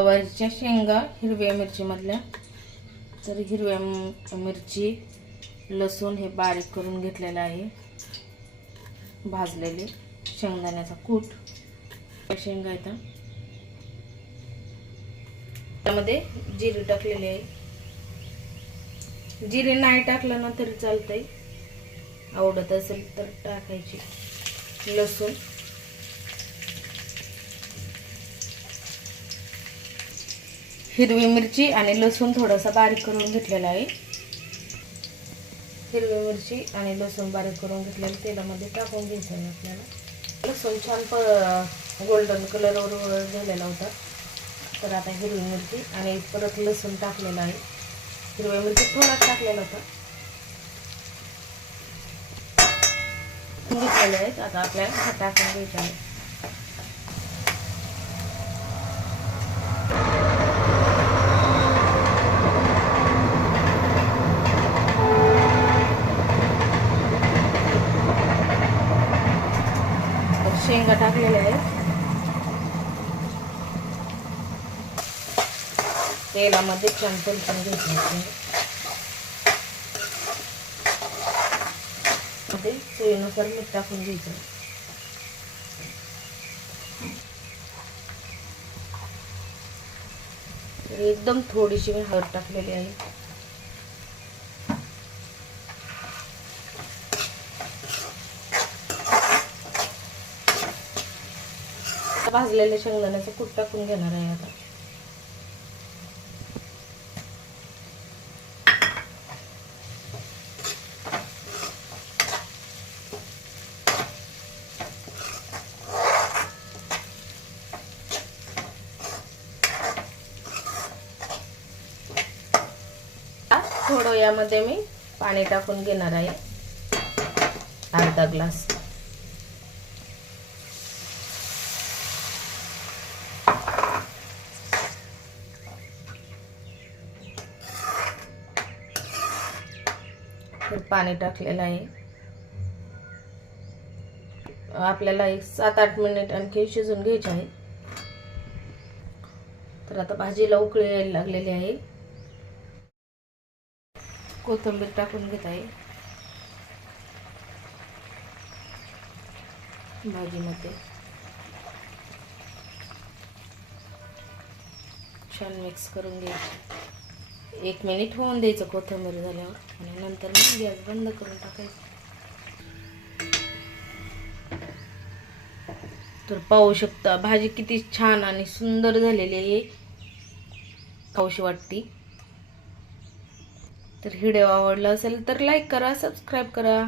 गवारीच्या शेंगा हिरव्या मिरचीमधल्या. तर हिरव्या मिरची लसूण हे बारीक करून घेतलेलं आहे. भाजलेले शेंगदाण्याचा कूट. शेंगा येतात त्यामध्ये जिरे टाकलेले आहे. जिरे नाही टाकलं ना तरी चालतंय. आवडत असेल तर टाकायची. लसूण. हिरवी मिरची आणि लसूण थोडासा बारीक करून घेतलेला आहे. हिरवी मिरची आणि लसूण बारीक करून घेतलेलं तेलामध्ये टाकून घ्यायचं आहे आपल्याला. लसूण छान प गोल्डन कलरवर झालेला होता. तर आता हिरवी मिरची आणि परत लसूण टाकलेला आहे. हिरव्या मिरची थोडाच टाकलेला होता. घेतलेले आहेत आता आपल्याला टाकून घ्यायचं आहे. शेंगा टाकलेल्या आहेत. तेलामध्ये छान पण घ्यायचं मध्ये चवीनुसार मीठ टाकून घ्यायचं. एकदम थोडीशी मी हळद टाकलेली आहे. भाजलेल्या शेंगदाण्याचं कूट टाकून घेणार आहे आता. थोडं यामध्ये मी पाणी टाकून घेणार आहे. अर्धा ग्लास. पाणी टाकलेलं आहे. आपल्याला एक सात आठ मिनिट आणखी शिजून घ्यायचे आहे तर आता भाजीला उकळी यायला लागलेली आहे. कोथिंबीर टाकून घेत आहे. भाजीमध्ये. छान मिक्स करून घ्यायची. एक मिनिट होऊन द्यायचं कोथिंबीर झाल्यावर. आणि नंतर मग गॅस बंद करून टाकायचं. तर पाहू शकता भाजी किती छान आणि सुंदर झालेली आहे. खाऊशी वाटती. तर व्हिडिओ आवडला असेल तर लाईक करा सबस्क्राईब करा.